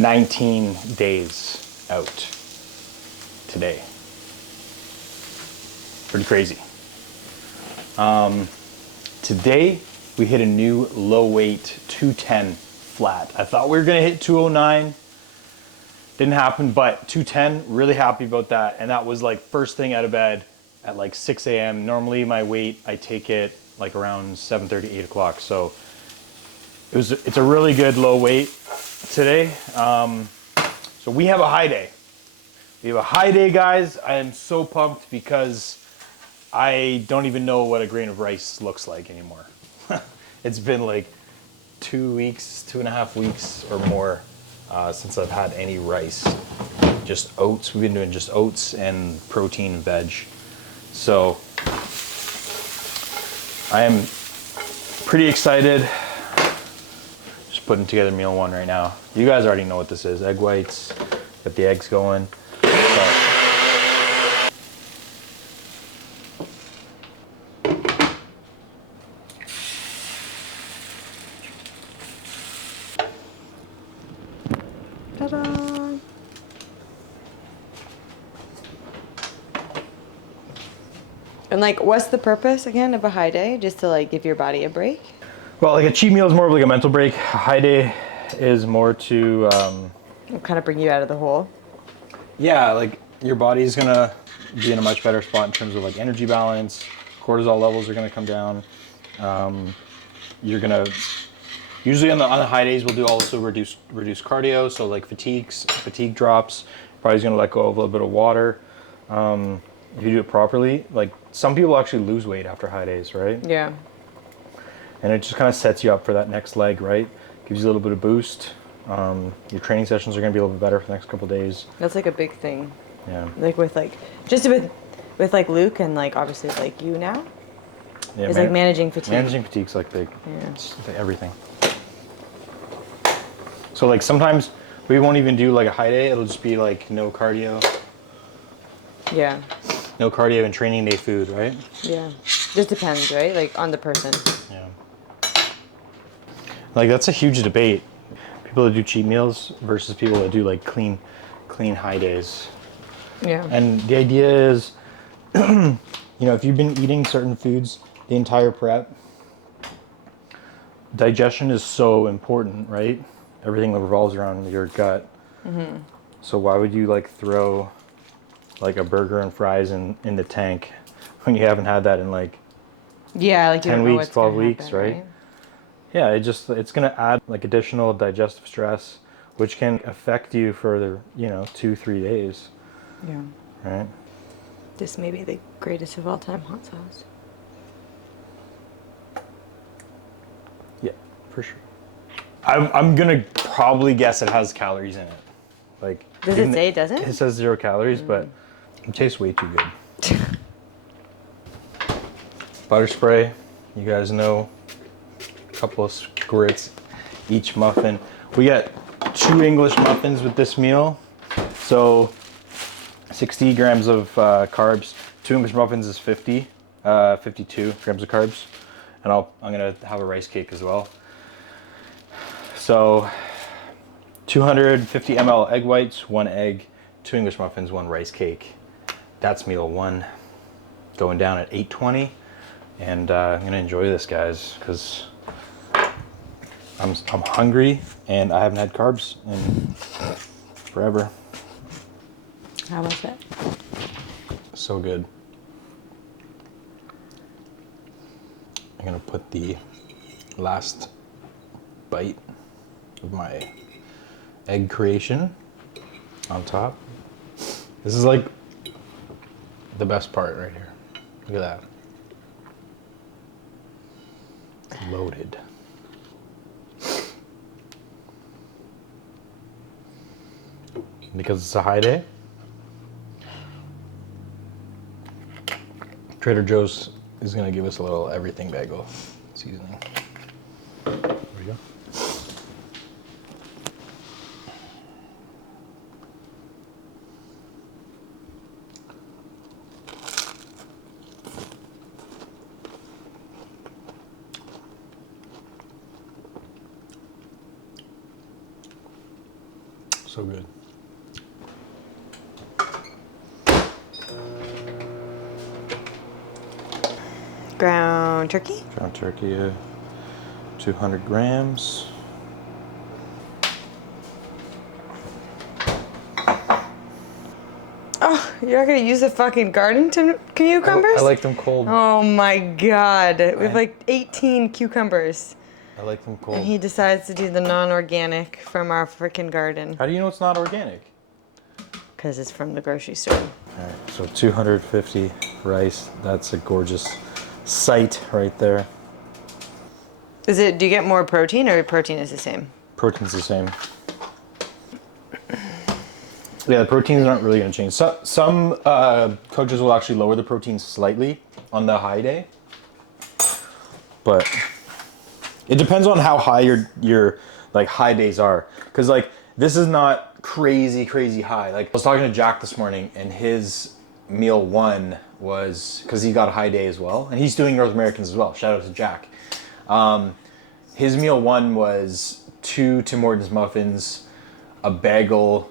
19 days out today. Pretty crazy. Today we hit a new low weight 210 flat. I thought we were gonna hit 209. Didn't happen, but 210, really happy about that. And that was like first thing out of bed at like 6 a.m. Normally my weight, I take it like around 7:30, 8 o'clock. So it's a really good low weight today. So we have a high day. We have a high day, guys. I am so pumped because I don't even know what a grain of rice looks like anymore. It's been like 2 weeks, 2.5 weeks or more since I've had any rice. Just oats. We've been doing just oats and protein and veg. So I am pretty excited. Just putting together meal one right now. You guys already know what this is. Egg whites. Got the eggs going. Ta-da! And like, what's the purpose again of a high day? Just to like give your body a break? Well, like a cheat meal is more of like a mental break. A high day is more to It'll kind of bring you out of the hole. yeah, like your body's gonna be in a much better spot in terms of like energy balance. Cortisol levels are gonna come down. You're gonna usually on the high days we'll do also reduce cardio, so like fatigue drops. Body's gonna let go of a little bit of water. If you do it properly, like some people actually lose weight after high days, right? Yeah. And it just kind of sets you up for that next leg, right? Gives you a little bit of boost. Your training sessions are gonna be a little bit better for the next couple of days. That's like a big thing. Yeah. Like with like, just with like Luke and like obviously like you now. Yeah, It's like managing fatigue. Managing fatigue's like big. Yeah. It's like everything. So like sometimes we won't even do like a high day. It'll just be like no cardio. Yeah. No cardio and training day food, right? Yeah. Just depends, right? Like on the person. Yeah. Like that's a huge debate. People that do cheat meals versus people that do like clean high days. Yeah. And the idea is, you know, if you've been eating certain foods the entire prep, digestion is so important, right? Everything that revolves around your gut. Mm-hmm. So why would you like throw like a burger and fries in the tank when you haven't had that in like Yeah, like 10 weeks, 12 weeks, right? Yeah, it's gonna add like additional digestive stress, which can affect you for the 2-3 days. Yeah. Right. This may be the greatest of all time hot sauce. Yeah, for sure. I'm gonna probably guess it has calories in it. Like, does it say it doesn't? It says 0 calories, but it tastes way too good. Butter spray, you guys know. A couple of squirts each muffin. We got 2 English muffins with this meal, so 60 grams of carbs. 2 English muffins is 52 grams of carbs, and I'm gonna have a rice cake as well. So 250 ml egg whites, 1 egg, 2 English muffins, 1 rice cake. That's meal 1, going down at 8:20, and I'm gonna enjoy this, guys, because I'm hungry and I haven't had carbs in forever. How was it? So good. I'm gonna put the last bite of my egg creation on top. This is like the best part right here. Look at that. Loaded. Because it's a high day, Trader Joe's is gonna give us a little everything bagel seasoning. There we go. So good. Ground turkey. Ground turkey, 200 grams. Oh, you're not gonna use the fucking garden cucumbers? I like them cold. Oh my god. We have like 18 cucumbers. I like them cold. And he decides to do the non-organic from our freaking garden. How do you know it's not organic? Because it's from the grocery store. All right, so 250 rice. That's a gorgeous sight right there. Do you get more protein or protein is the same? Protein's the same. Yeah, the proteins aren't really going to change. Some coaches will actually lower the protein slightly on the high day, but it depends on how high your like high days are. Because like this is not crazy high. Like I was talking to Jack this morning, and his meal one was, because he got a high day as well, and he's doing North Americans as well. Shout out to Jack. His meal one was 2 Tim Hortons muffins, a bagel,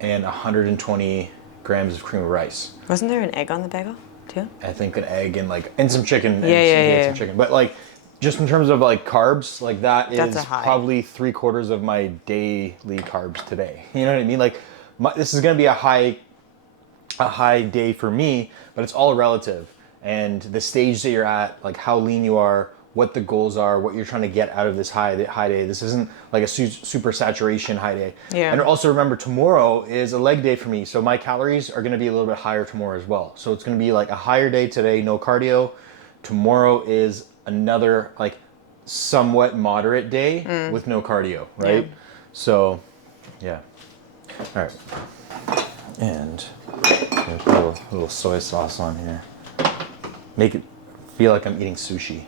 and 120 grams of cream of rice. Wasn't there an egg on the bagel too? I think an egg and some chicken. Yeah. Some chicken. But like, just in terms of like carbs, like that's is probably 3/4 of my daily carbs today. You know what I mean? Like, this is gonna be a high day for me, but it's all relative. And the stage that you're at, like how lean you are, what the goals are, what you're trying to get out of this high day. This isn't like a super saturation high day. Yeah. And also remember, tomorrow is a leg day for me, so my calories are going to be a little bit higher tomorrow as well. So it's going to be like a higher day today, no cardio. Tomorrow is another like somewhat moderate day with no cardio, right? Yeah. So, yeah. All right. And there's a little soy sauce on here. Make it feel like I'm eating sushi.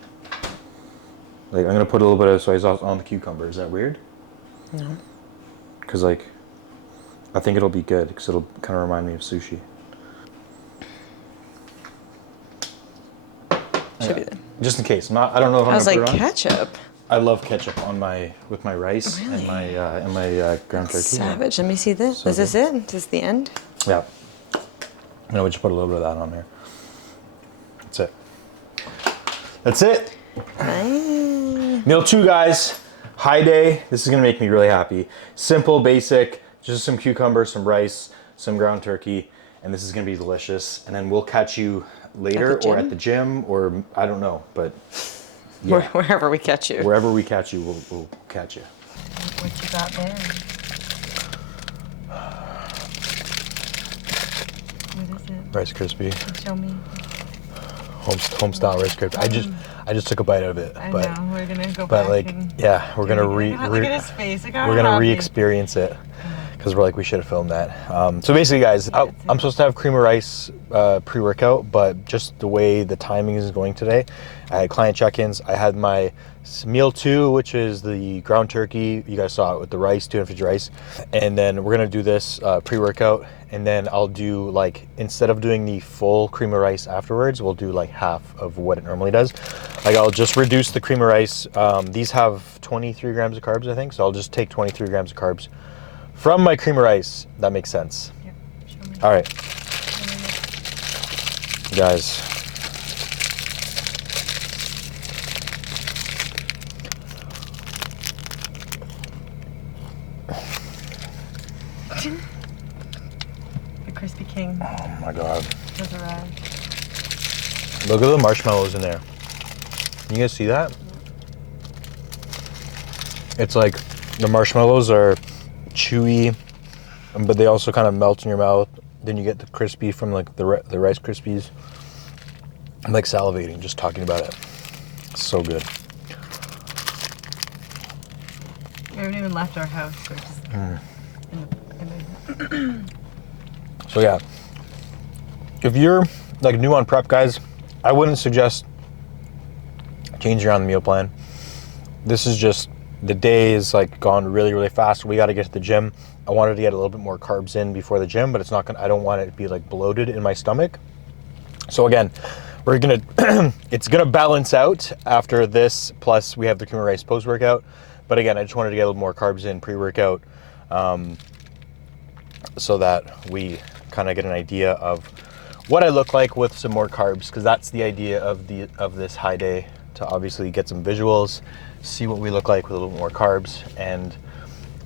Like, I'm gonna put a little bit of soy sauce on the cucumber. Is that weird? No. Because like, I think it'll be good because it'll kind of remind me of sushi. Should be there. Just in case. I don't know if I'm I was gonna like, put it on. ketchup? I love ketchup with my rice Really? and my ground turkey. Savage. Let me see this. So Is this it? Is this the end? Yeah. No, we just put a little bit of that on there. That's it. That's it. Nice. Meal 2, guys. High day. This is gonna make me really happy. Simple, basic, just some cucumbers, some rice, some ground turkey, and this is gonna be delicious. And then we'll catch you later or at the gym, or I don't know, but yeah. Wherever we catch you. Wherever we catch you, we'll catch you. What you got there? What is it? Rice Krispie. Show me. Home style Rice Krispie. I just took a bite of it, I but know, we're gonna go but back like and yeah, we're gonna look at his face. we're gonna re-experience it because we're like, we should have filmed that. So basically, guys, I'm supposed to have cream of rice pre-workout, but just the way the timing is going today, I had client check-ins. I had my meal 2, which is the ground turkey. You guys saw it with the rice, 250 rice, and then we're gonna do this pre-workout, and then I'll do like, instead of doing the full cream of rice afterwards, we'll do like half of what it normally does. Like, I'll just reduce the cream of rice. These have 23 grams of carbs, I think, so I'll just take 23 grams of carbs from my cream of rice. That makes sense. Yep. Show me. All right, guys. The Crispy King Oh my God. has arrived. Look at the marshmallows in there. You guys see that? It's like the marshmallows are chewy, but they also kind of melt in your mouth. Then you get the crispy from like the Rice Krispies. I'm like salivating just talking about it. It's so good. We haven't even left our house. We're just So yeah, if you're like new on prep, guys, I wouldn't suggest changing around the meal plan. This is just, the day is like gone really fast. We got to get to the gym. I wanted to get a little bit more carbs in before the gym, but it's not gonna, I don't want it to be like bloated in my stomach. So again, we're gonna it's gonna balance out after this, plus we have the cream of rice post-workout. But again, I just wanted to get a little more carbs in pre-workout. so that we kind of get an idea of what I look like with some more carbs, because that's the idea of this high day, to obviously get some visuals, see what we look like with a little more carbs, and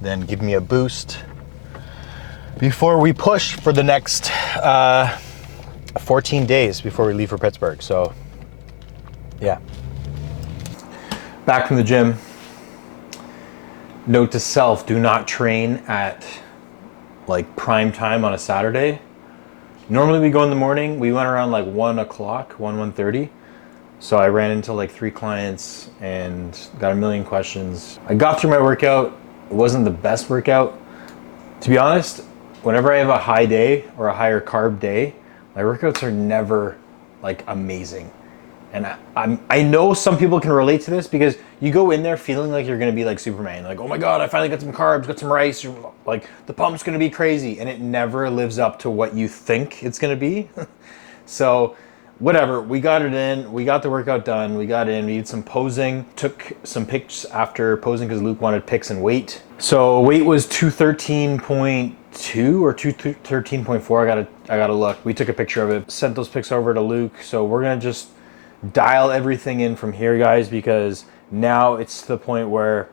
then give me a boost before we push for the next 14 days before we leave for Pittsburgh. So yeah. Back from the gym. Note to self, do not train at like prime time on a Saturday. Normally we go in the morning. We went around like 1 o'clock, 1:30. So I ran into like 3 clients and got a million questions. I got through my workout. It wasn't the best workout. To be honest, whenever I have a high day or a higher carb day, my workouts are never like amazing. And I know some people can relate to this, because you go in there feeling like you're gonna be like Superman, like, oh my God, I finally got some carbs, got some rice, like the pump's gonna be crazy, and it never lives up to what you think it's gonna be. So whatever, we got it in, we got the workout done, we got in, we did some posing, took some pics after posing because Luke wanted pics and weight. So weight was 213.2 or 213.4, I gotta look. We took a picture of it, sent those pics over to Luke. So we're gonna just dial everything in from here, guys, because now it's to the point where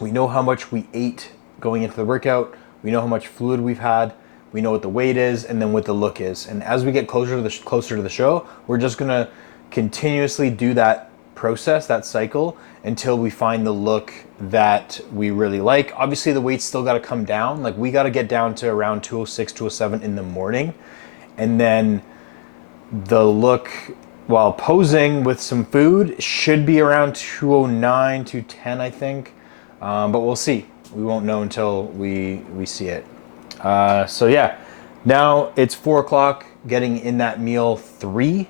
we know how much we ate going into the workout, we know how much fluid we've had, we know what the weight is, and then what the look is. And as we get closer to the show, we're just gonna continuously do that process, that cycle, until we find the look that we really like. Obviously the weight's still got to come down. Like, we got to get down to around 206, 207 in the morning, and then the look while posing with some food should be around 209, 210, I think. But we'll see. We won't know until we see it. So yeah, now it's 4 o'clock, getting in that meal 3.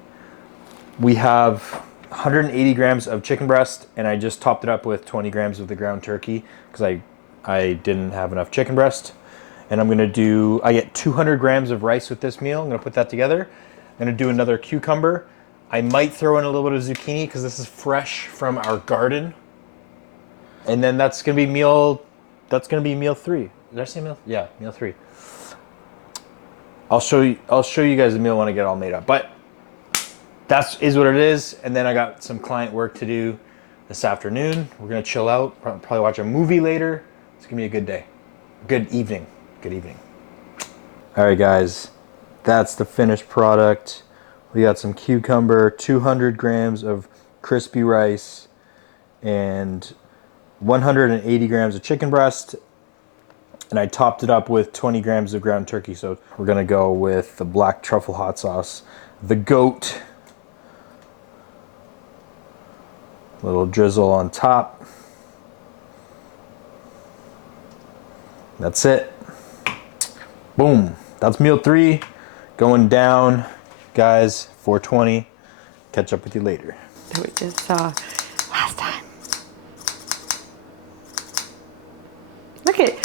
We have 180 grams of chicken breast, and I just topped it up with 20 grams of the ground turkey because I didn't have enough chicken breast. And I get 200 grams of rice with this meal. I'm gonna put that together. I'm gonna do another cucumber. I might throw in a little bit of zucchini because this is fresh from our garden. And then that's gonna be meal 3. Did I say meal? Yeah, meal 3. I'll show you guys the meal when I get it all made up. But that is what it is. And then I got some client work to do this afternoon. We're gonna chill out, probably watch a movie later. It's gonna be a good day. Good evening. All right, guys, that's the finished product. We got some cucumber, 200 grams of crispy rice, and 180 grams of chicken breast. And I topped it up with 20 grams of ground turkey. So we're gonna go with the black truffle hot sauce, the goat, little drizzle on top. That's it. Boom. That's meal 3 going down. Guys, 420. Catch up with you later. That we just saw last time.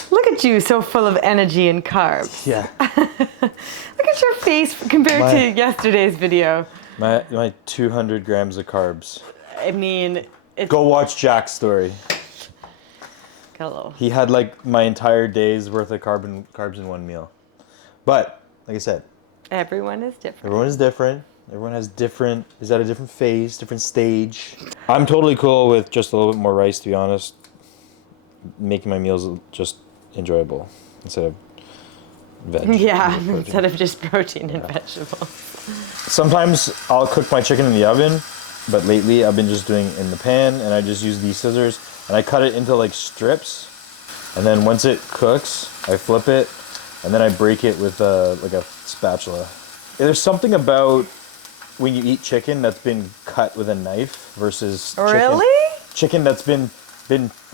Look at you, so full of energy and carbs. Yeah. Look at your face compared to yesterday's video. My 200 grams of carbs. I mean, it's... Go watch Jack's story. Got a little... He had like my entire day's worth of carbs in one meal. But, like I said, everyone is different. Everyone is different. Everyone is at a different phase, different stage. I'm totally cool with just a little bit more rice, to be honest. Making my meals just enjoyable instead of veg. Yeah, instead of just protein and vegetables. Sometimes I'll cook my chicken in the oven, but lately I've been just doing it in the pan, and I just use these scissors and I cut it into like strips. And then once it cooks, I flip it, and then I break it with like a spatula. There's something about when you eat chicken that's been cut with a knife versus chicken that's been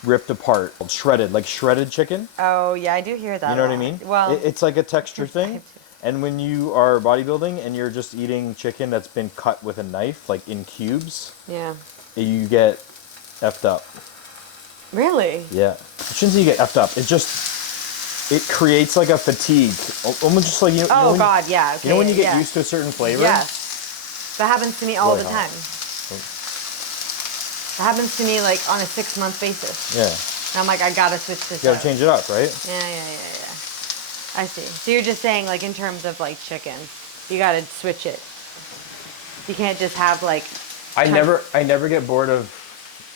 ripped apart, shredded, like shredded chicken. Oh yeah, I do hear that. You know what I mean? Well, it's like a texture thing. And when you are bodybuilding and you're just eating chicken that's been cut with a knife, like in cubes, yeah, you get effed up. Really? Yeah. I shouldn't say you get effed up. It creates like a fatigue, almost just like Oh God, yeah. Okay, you know when you get used to a certain flavor? Yes. That happens to me all the time. That happens to me like on a 6-month basis. Yeah. And I'm like, I gotta switch this up. You gotta change it up, right? Yeah. I see. So you're just saying, like, in terms of, like, chicken, you gotta switch it. You can't just have, like... I never get bored of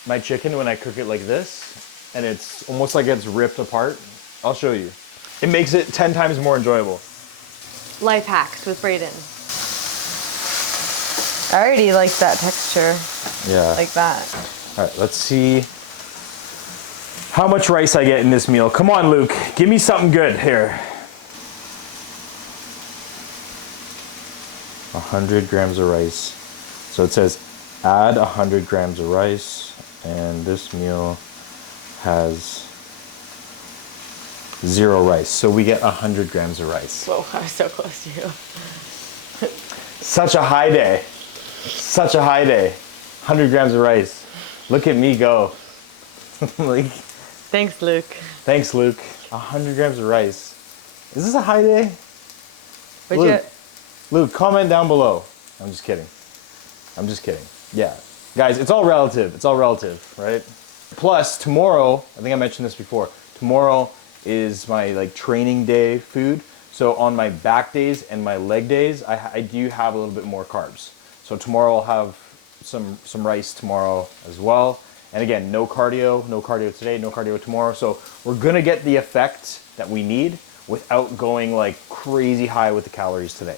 my chicken when I cook it like this, and it's almost like it's ripped apart. I'll show you. It makes it 10 times more enjoyable. Life hacks with Brayden. I already like that texture. Yeah. Like that. All right, let's see how much rice I get in this meal. Come on, Luke. Give me something good here. 100 grams of rice. So it says add 100 grams of rice, and this meal has 0 rice. So we get 100 grams of rice. Whoa, I was so close to you. Such a high day. Such a high day. 100 grams of rice. Look at me go. Like, Thanks, Luke. thanks, Luke. 100 grams of rice. Is this a high day? Would Luke, you... Luke, comment down below. I'm just kidding. I'm just kidding. Yeah. Guys, it's all relative. It's all relative, right? Plus, tomorrow, I think I mentioned this before, tomorrow is my like training day food. So on my back days and my leg days, I do have a little bit more carbs. So tomorrow I'll have some rice tomorrow as well. And again, no cardio today, no cardio tomorrow. So we're gonna get the effect that we need without going like crazy high with the calories today.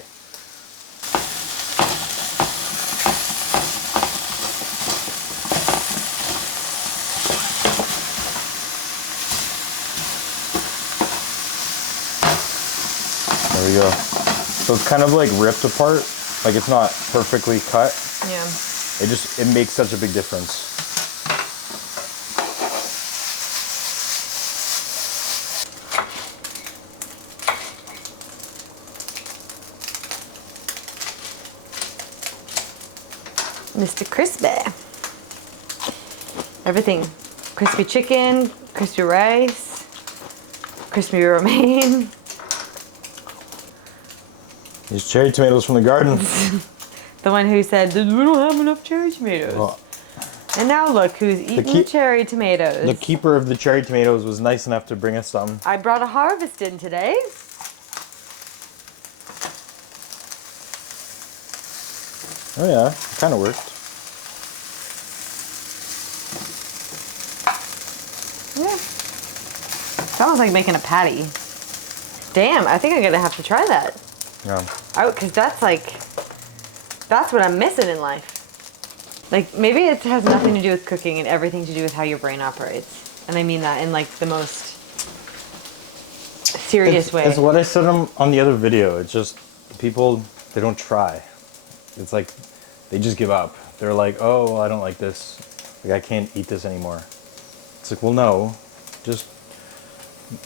There we go. So it's kind of like ripped apart, like it's not perfectly cut. Yeah. It makes such a big difference. Mr. Crispy. Everything. Crispy chicken, crispy rice, crispy romaine. These cherry tomatoes from the garden. The one who said, we don't have enough cherry tomatoes. Well, and now look who's eating cherry tomatoes. the keeper of the cherry tomatoes was nice enough to bring us some. I brought a harvest in today. Oh yeah, it kind of worked. Yeah. Sounds like making a patty. Damn, I think I'm gonna have to try that. Yeah. Because that's what I'm missing in life. Like, maybe it has nothing to do with cooking and everything to do with how your brain operates. And I mean that in, like, the most serious way. It's what I said on the other video. It's just, people, they don't try. It's like, they just give up. They're like, oh, I don't like this. Like, I can't eat this anymore. It's like, well, no, just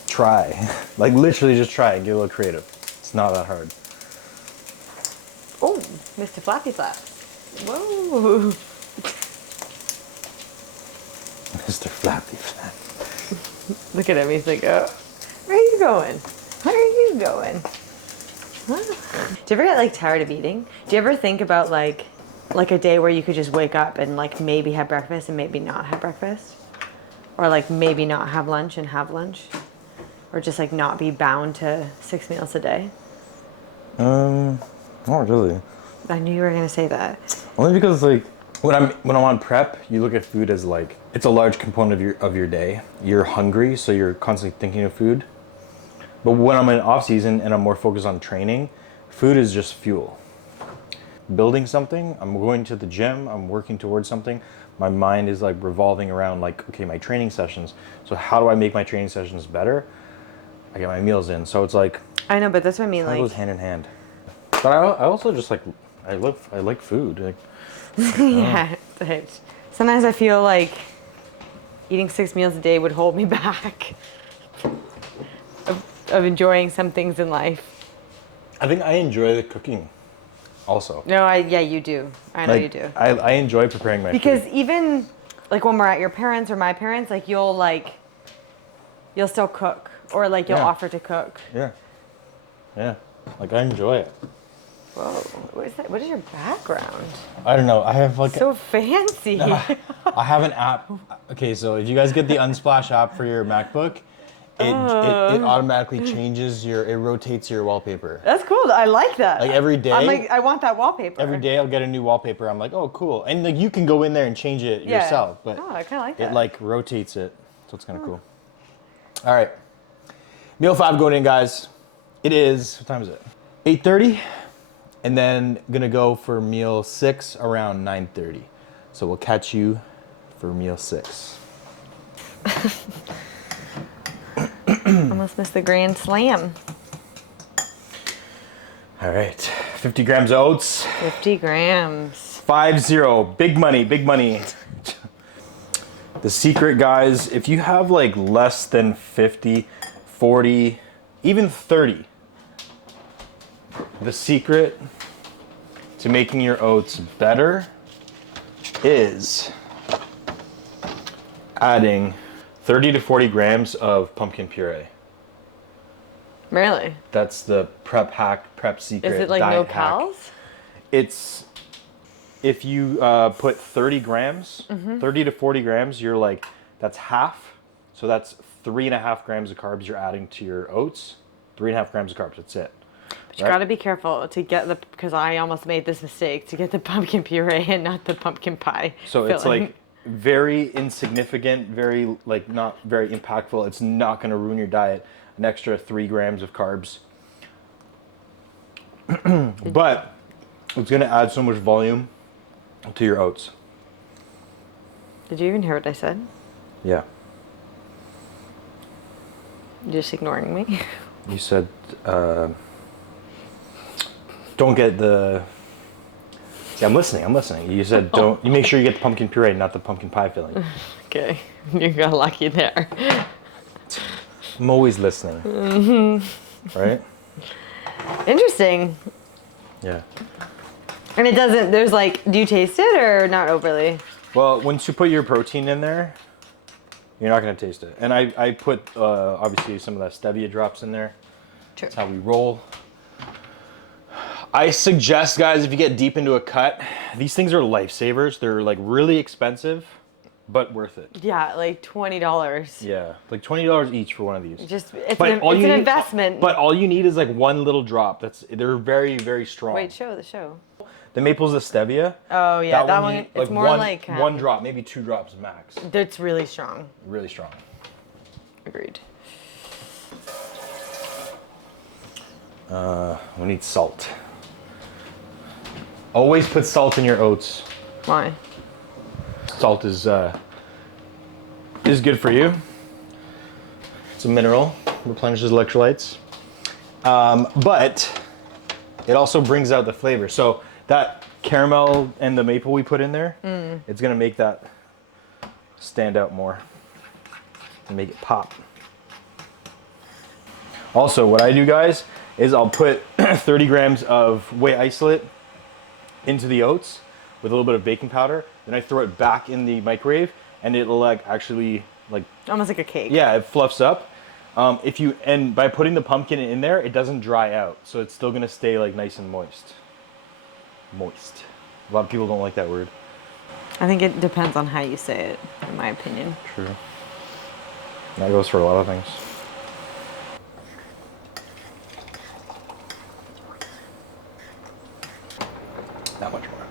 try. Like, literally just try and get a little creative. It's not that hard. Oh, Mr. Flappy Flap. Whoa. Mr. Flappy Flap. Look at him. He's like, oh, where are you going? Where are you going? Huh? Do you ever get like tired of eating? Do you ever think about like a day where you could just wake up and like maybe have breakfast and maybe not have breakfast? Or like maybe not have lunch and have lunch? Or just like not be bound to 6 meals a day? Not really. I knew you were gonna say that. Only because like when I'm on prep, you look at food as like it's a large component of your day. You're hungry, so you're constantly thinking of food. But when I'm in off season and I'm more focused on training, food is just fuel. Building something, I'm going to the gym, I'm working towards something. My mind is like revolving around like, okay, my training sessions. So how do I make my training sessions better? I get my meals in. So it's like I know, but that's what I mean. it Like goes hand in hand. But I also just like I like food. Like, yeah. Sometimes I feel like eating 6 meals a day would hold me back of enjoying some things in life. I think I enjoy the cooking also. No, yeah, you do. I know Like, you do. I enjoy preparing my Because food. even like when we're at your parents' or my parents', like you'll still cook or like you'll Yeah. offer to cook. Yeah. Yeah. Like I enjoy it. Whoa, what is that? What is your background? I don't know. I have like So fancy. I have an app. Okay, so if you guys get the Unsplash app for your MacBook, it automatically changes it rotates your wallpaper. That's cool. I like that. Like every day. I'm like, I want that wallpaper. Every day I'll get a new wallpaper. I'm like, oh, cool. And like you can go in there and change it yourself, but I kind of like that. it like rotates it, so it's kind of cool. All right, meal 5 going in, guys. It is, what time is it? 8:30, and then gonna go for meal 6 around 9:30. So we'll catch you for meal 6. Almost missed the grand slam. All right, 50 grams of oats. 50 grams. 5-0, big money, big money. The secret, guys, if you have like less than 50, 40, even 30, the secret to making your oats better is adding 30 to 40 grams of pumpkin puree. Really? That's the prep secret. Is it like no diet hack. calories? It's, if you put 30 grams, 30 to 40 grams, you're like, that's half. So that's 3.5 grams of carbs you're adding to your oats. 3.5 grams of carbs, that's it. But you gotta be careful to get because I almost made this mistake, to get the pumpkin puree and not the pumpkin pie. So it's like very insignificant, very like not very impactful. It's not gonna ruin your diet. An extra 3 grams of carbs. But it's gonna add so much volume to your oats. Did you even hear what I said? Yeah. You're just ignoring me. You said, don't get the... See, I'm listening. You said don't... You make sure you get the pumpkin puree, not the pumpkin pie filling. Okay, you got lucky there. I'm always listening. Right? Interesting. Yeah. And it doesn't, there's like, do you taste it or not overly? Well, once you put your protein in there, you're not going to taste it. And I put, obviously, some of that stevia drops in there. True. That's how we roll. I suggest, guys, if you get deep into a cut, these things are lifesavers. They're like really expensive, but worth it. Yeah, like $20. Yeah, like $20 each for one of these. Just it's But an investment. But all you need is like one little drop. They're very, very strong. Wait, show the show. The maple's the stevia. Oh yeah, that one. It's more like one drop, maybe 2 drops max. That's really strong. Really strong. Agreed. We need salt. Always put salt in your oats. Why? Salt is good for you. It's a mineral, replenishes electrolytes, but it also brings out the flavor. So that caramel and the maple we put in there, it's gonna make that stand out more and make it pop. Also, what I do, guys, is I'll put 30 grams of whey isolate into the oats with a little bit of baking powder. Then I throw it back in the microwave, and it'll like actually like almost like a cake. Yeah, it fluffs up. And by putting the pumpkin in there, it doesn't dry out, so it's still gonna stay like nice and moist. Moist. A lot of people don't like that word. I think it depends on how you say it, in my opinion. True. That goes for a lot of things. Not much more.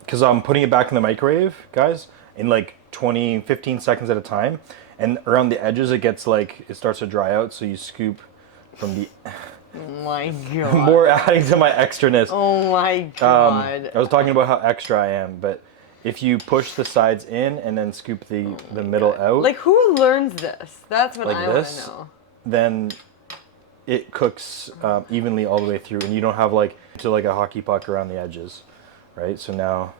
Because I'm putting it back in the microwave, guys, in like 15 seconds at a time. And around the edges, it starts to dry out. So you scoop from the... Oh my God. More adding to my extraness. Oh my God. I was talking about how extra I am, but if you push the sides in and then scoop the middle out... Like, who learns this? That's what like I want to know. Then it cooks evenly all the way through, and you don't have like a hockey puck around the edges, right? So now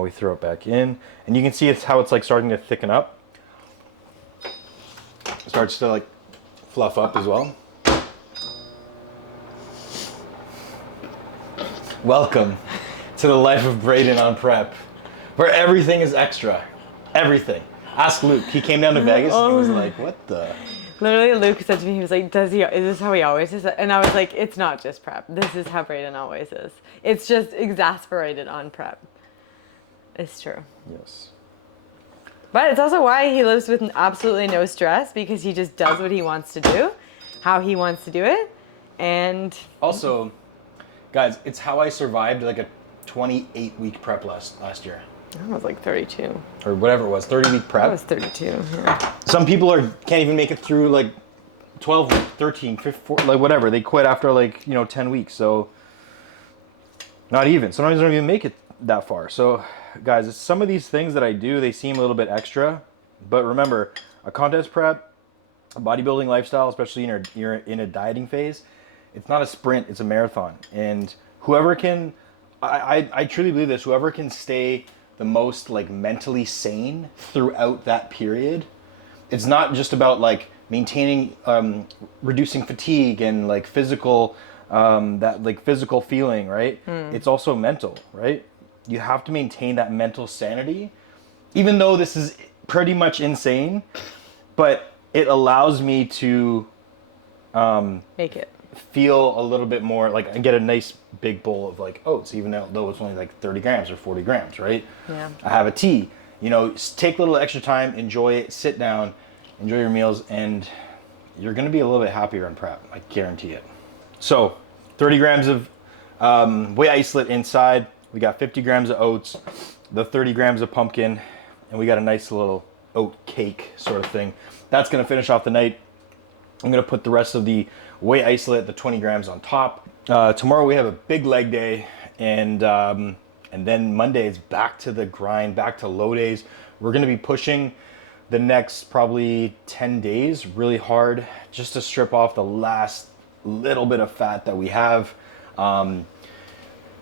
we throw it back in, and you can see how it's like starting to thicken up. It starts to like fluff up as well. Welcome to the life of Braden on prep, where everything is extra. Everything. Ask Luke. He came down to Vegas and he was like, what the? Literally, Luke said to me, he was like, is this how he always is? And I was like, it's not just prep. This is how Braden always is. It's just exasperated on prep. It's true. Yes. But it's also why he lives with absolutely no stress, because he just does what he wants to do, how he wants to do it. And Also, guys, it's how I survived like a 28-week prep last year. I was like 32. Or whatever it was, 30-week prep. I was 32, yeah. Some people can't even make it through like 12, 13, 15, like whatever. They quit after like, 10 weeks. So not even. Sometimes they don't even make it that far. So guys, some of these things that I do, they seem a little bit extra. But remember, a contest prep, a bodybuilding lifestyle, especially you're in a dieting phase, it's not a sprint, it's a marathon. And whoever can, I truly believe this, whoever can stay the most like mentally sane throughout that period, it's not just about like maintaining, reducing fatigue and like physical, that like physical feeling, right? It's also mental, right? You have to maintain that mental sanity, even though this is pretty much insane, but it allows me to Make it. feel a little bit more like I get a nice big bowl of like oats, even though it's only like 30 grams or 40 grams, right? Yeah. I have a tea, take a little extra time, enjoy it, sit down, enjoy your meals, and you're going to be a little bit happier in prep. I guarantee it. So 30 grams of whey isolate inside. We got 50 grams of oats, the 30 grams of pumpkin, and we got a nice little oat cake sort of thing. That's going to finish off the night. I'm going to put the rest of the whey isolate, the 20 grams on top. Tomorrow we have a big leg day, and then Monday is back to the grind, back to low days. We're going to be pushing the next probably 10 days really hard just to strip off the last little bit of fat that we have.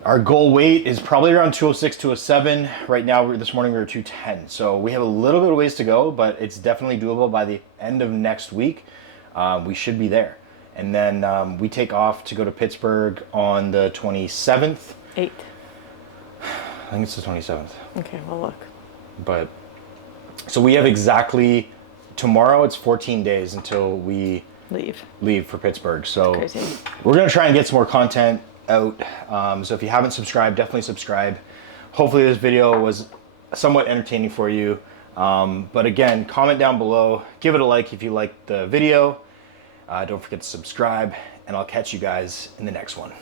Our goal weight is probably around 206, 207. Right now, this morning we were 210. So we have a little bit of ways to go, but it's definitely doable by the end of next week. We should be there. And then we take off to go to Pittsburgh on the 27th. 8th. I think it's the 27th. Okay, well look. But, so we have exactly, tomorrow it's 14 days until we leave for Pittsburgh. So we're going to try and get some more content out. So if you haven't subscribed, definitely subscribe. Hopefully this video was somewhat entertaining for you. But again, comment down below, give it a like if you liked the video. Don't forget to subscribe, and I'll catch you guys in the next one.